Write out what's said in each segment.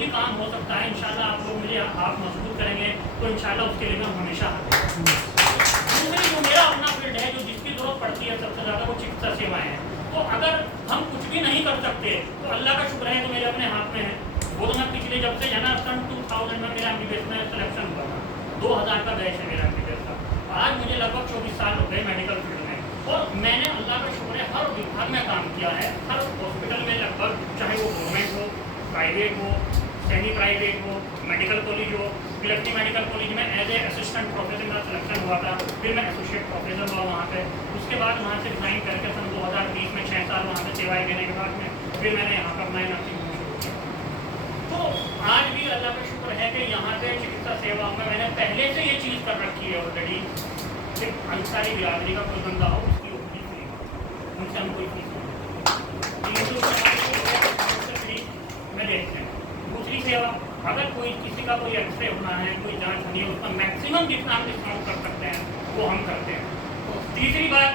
भी काम हो सकता है इंशाल्लाह आप लोग मुझे आप मजबूत करेंगे तो इंशाल्लाह उसके लिए मैं हमेशा दूसरी जो मेरा अपना फील्ड है जो जिसकी जरूरत पड़ती है सबसे ज़्यादा वो चिकित्सा सेवाएं हैं। तो अगर हम कुछ भी नहीं कर सकते तो अल्लाह का शुक्र है तो मेरे अपने हाथ में है। वो तो मैं पिछले जब से है ना सन 2000 में मेरा MBBS में सिलेक्शन हुआ था, 2000 का बैच है मेरा MBBS का। आज मुझे लगभग 24 साल हो गए मेडिकल फील्ड में और मैंने अल्लाह का शुक्र है हर विभाग में काम किया है, हर हॉस्पिटल में लगभग, चाहे वो गवर्नमेंट हो, प्राइवेट हो, सेमी प्राइवेट हो, मेडिकल कॉलेज हो। इलेक्ट्रिक मेडिकल कॉलेज में एज ए असिस्टेंट प्रोफेसर मेरा सिलेक्शन हुआ था, फिर मैं एसोसिएट प्रोफेसर हुआ वहाँ पे। उसके बाद वहाँ से रिजाइन करके सन 2020 में 6 साल वहाँ पे सेवाएं देने के बाद में फिर मैंने यहाँ पर अपना नर्सिंग शुरू किया। तो आज भी अल्लाह का शुक्र है कि यहाँ पे चिकित्सा सेवाओं में मैंने पहले से ये चीज़ कर रखी है ऑलरेडी कि अंसारी बिरादरी का कोई बंदा हो उसकी फीस नहीं, उनसे हम कोई फीस नहीं में देखते हैं। दूसरी सेवा, अगर कोई किसी का कोई एक्सरे होना है, कोई जांच होनी है, उसका मैक्सिमम जितना हम डिस्काउंट कर सकते हैं वो हम करते हैं। तो तीसरी बात,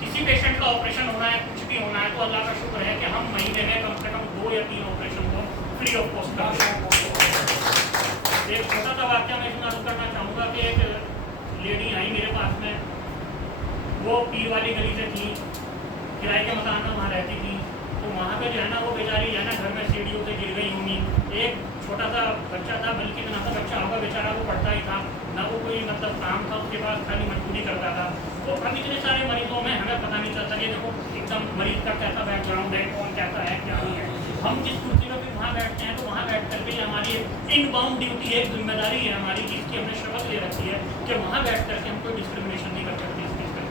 किसी पेशेंट का ऑपरेशन होना है, कुछ भी होना है तो अल्लाह का शुक्र है कि हम महीने में कम से कम 2 या 3 ऑपरेशन को फ्री ऑफ कॉस्ट करते हैं। एक छोटा सा वाक्य मैं इसमें अर्ज करना चाहूँगा कि एक लेडी आई मेरे पास में, वो पीर वाली गली से थी, किराए के मकान में वहाँ रहती थी। तो वहाँ पे जो है ना वो बेचारी है ना घर में सीढ़ियों से गिर गई होंगी। एक छोटा सा बच्चा था, बल्कि इतना सा बच्चा होगा बेचारा, वो पढ़ता ही था ना, वो कोई मतलब काम था उसके पास, खाली मजदूरी करता था। तो अब इतने सारे मरीजों में हमें पता नहीं चलता कि देखो एकदम मरीज का कैसा बैकग्राउंड है, कौन कैसा है, क्या नहीं है। हम जिस कुर्सी पर भी वहाँ बैठते हैं तो वहाँ बैठ करके हमारी इनबाउंड ड्यूटी है, एक जिम्मेदारी है हमारी, जिसकी हमने शपथ ले रखी है कि वहाँ बैठ करके हम कोई डिस्क्रिमिनेशन नहीं कर सकते, इस चीज़ का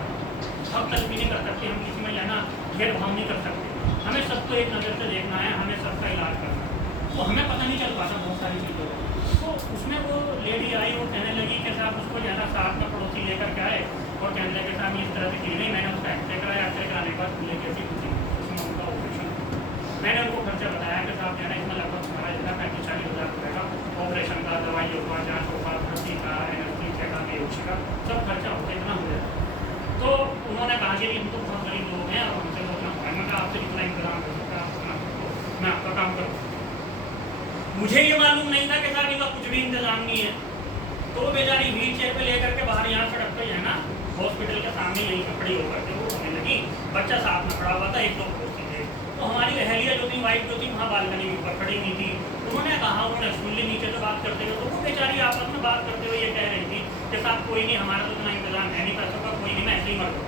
हक तलबी नहीं कर सकते, हम किसी में जो है ना भेदभाव नहीं कर सकते। हमें सबको एक नज़र से देखना है, हमें सबका इलाज करना है। तो हमें पता नहीं चल पाता बहुत सारी चीज़ों का। तो उसमें वो लेडी आई और कहने लगी कि साहब उसको जो है ना साथ में पड़ोसी लेकर के आए और कहने लगे साहब इस तरह से गिर गई। मैंने उसका एक्सरे कराया, एक्सरे कराने के बाद खुले कैसी खुशी, उसमें उनका ऑपरेशन। मैंने उनको खर्चा बताया कि साहब जो है ना इसमें लगभग हमारा जो है 35-40 हज़ार रुपये का ऑपरेशन का, दवाइयों का, जाँच का, भर्ती का, एनेस्थीसिया का, बेहोशी का सब खर्चा होता इतना हो जाता। तो उन्होंने कहा कि हम तो बहुत गरीब लोग हैं और हमसे तो उतना मैं कहा आपसे इतना इंतजाम हो सकता है, मैं आपका काम करूँ। मुझे ये मालूम नहीं था कि साहब इनका कुछ भी इंतजाम नहीं है। तो वो बेचारी व्हील चेयर पर लेकर के बाहर यहाँ सड़क पे है ना हॉस्पिटल के सामने यहीं खड़ी होकर के वो होने लगी। बच्चा साथ में खड़ा हुआ था, 1-2 कुर्सी थे। तो हमारी अहलिया जो थी, वाइफ जो थी, वहाँ बालकनी में ऊपर खड़ी हुई थी। उन्होंने कहा, उन्होंने सुन ली नीचे से बात करते हुए, तो वो बेचारी आपस में बात करते हुए ये कह रही थी कि साहब कोई नहीं, हमारा तो इतना इंतजाम है नहीं पैसों का, कोई नहीं, मैं ऐसे ही मर जाऊँ,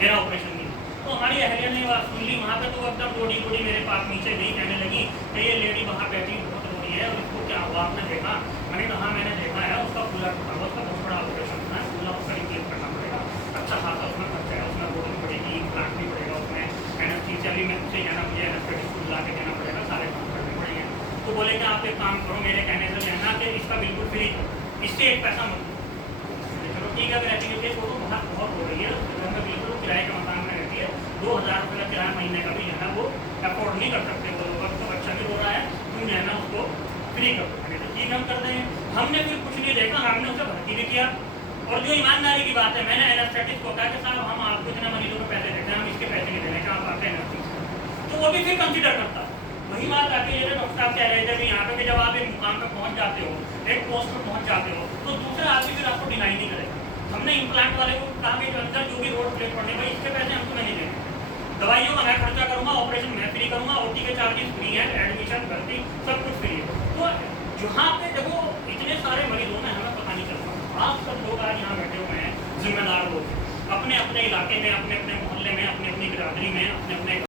मेरा ऑपरेशन नहीं। तो हमारी अहलिया ने बात सुन ली वहाँ पे, तो एकदम रोड़ी मेरे पास नीचे गई, कहने लगी कि ये लेडी वहाँ बैठी बहुत रो रही है और इसको क्या हुआ, आपने देखा? मैंने कहा मैंने देखा है, उसका फूला टूटा हुआ, उसका बहुत बड़ा ऑपरेशन होना है, फूला उसका रिप्लेस करना पड़ेगा, अच्छा खासा उसमें खर्चा है, उसमें बोर्ड पड़ेगी, प्लांट भी पड़ेगा, उसमें एनेस्थीसिया भी मैं उसे जाना, मुझे एनेस्थेटिक ला के देना पड़ेगा, सारे काम करने पड़ेंगे। तो बोले कि आप एक काम करो, मेरे कहने से लेना कि इसका बिल्कुल फ्री करो, इससे एक पैसा मत। चलो ठीक है, अगर ऐसी केस वो तो बहुत हो रही है, तो बिल्कुल किराए के मकान में रहती है, 2000 रुपये का किराया महीने का भी है ना वो अफोर्ड नहीं कर सकते वो लोग। अब तो बच्चा भी रो रहा है, तुम जो है ना उसको फ्री कर दो, तो ठीक हम कर देंगे। हमने फिर कुछ नहीं देखा, हमने उसे भर्ती भी किया। और जो ईमानदारी की बात है, मैंने एनेस्थेटिक को कहा कि साहब हम आपको इतना मरीजों को पैसे देते हैं, हम इसके पैसे नहीं दे रहे हैं, आप आते हैं, तो वो भी फिर कंसिडर करता। वही बात आती है, डॉक्टर साहब कह रहे थे कि यहाँ पे कि जब आप एक मुकाम पर पहुँच जाते हो, एक पोस्ट पर पहुँच जाते हो, तो दूसरा आदमी फिर आपको डिनाई नहीं करेगा। हमने इम्प्लांट वाले को कहा कि जो अंदर जो भी रोड प्लेट पड़ने भाई इसके पैसे हम तुम्हें नहीं देंगे, दवाइयों का मैं खर्चा करूँगा, ऑपरेशन मैं फ्री करूँगा, OT के चार्जेस फ्री है, एडमिशन भर्ती सब कुछ फ्री है। तो जहाँ पे देखो इतने सारे मरीजों में हमें पता नहीं चलता। आप सब लोग आज यहाँ बैठे हुए हैं, जिम्मेदार लोग, अपने अपने इलाके में, अपने अपने मोहल्ले में, अपनी अपनी बिरादरी में, अपने अपने